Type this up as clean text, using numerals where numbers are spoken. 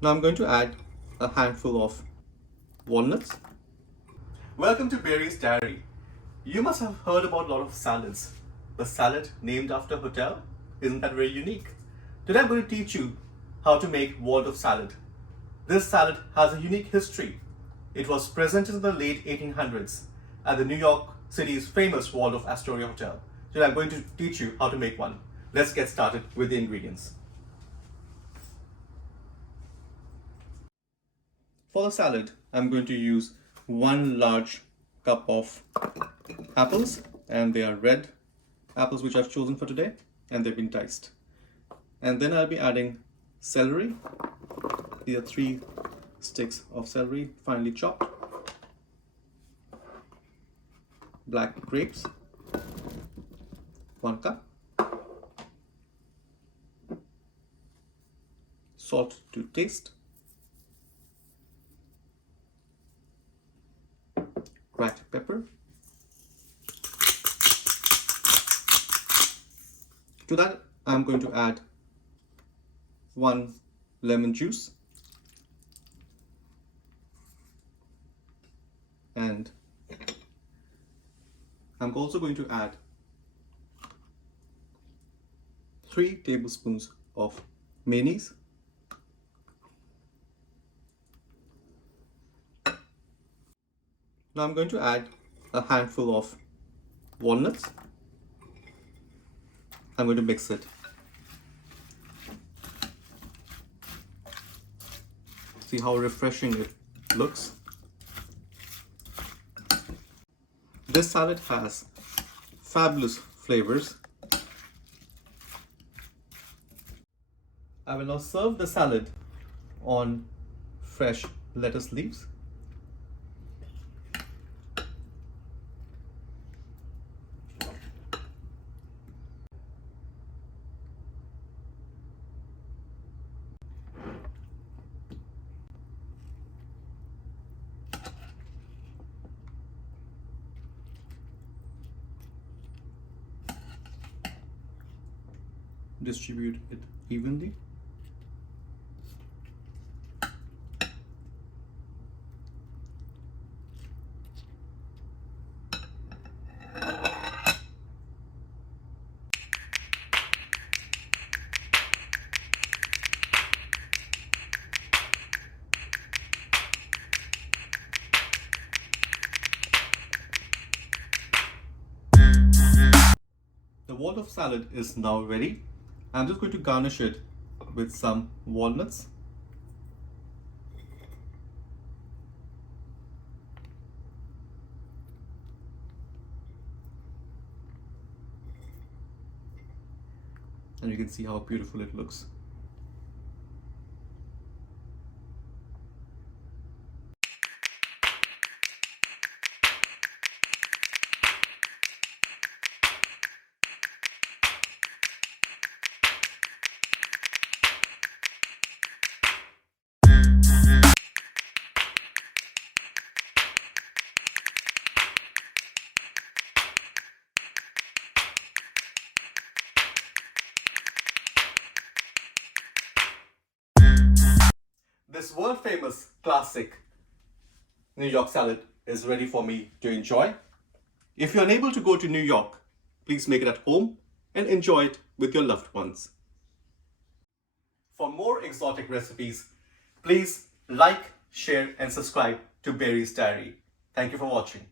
Now I'm going to add a handful of walnuts. Welcome to Barry's Diary. You must have heard about a lot of salads. The salad named after a hotel? Isn't that very unique? Today I'm going to teach you how to make Waldorf salad. This salad has a unique history. It was presented in the late 1800s at the New York City's famous Waldorf-Astoria hotel. Today I'm going to teach you how to make one. Let's get started with the ingredients. For the salad, I'm going to use 1 large cup of apples, and they are red apples which I've chosen for today, and they've been diced. And then I'll be adding celery. These are 3 sticks of celery, finely chopped. Black grapes, 1 cup. Salt to taste. Cracked pepper. To that, I'm going to add 1 lemon juice and I'm also going to add 3 tablespoons of mayonnaise. Now I'm going to add a handful of walnuts. I'm going to mix it. See how refreshing it looks. This salad has fabulous flavors. I will now serve the salad on fresh lettuce leaves. Distribute it evenly. The Waldorf salad is now ready. I'm just going to garnish it with some walnuts. And you can see how beautiful it looks. This world famous classic New York salad is ready for me to enjoy. If you're unable to go to New York, please make it at home and enjoy it with your loved ones. For more exotic recipes, please like, share and subscribe to Barry's Diary. Thank you for watching.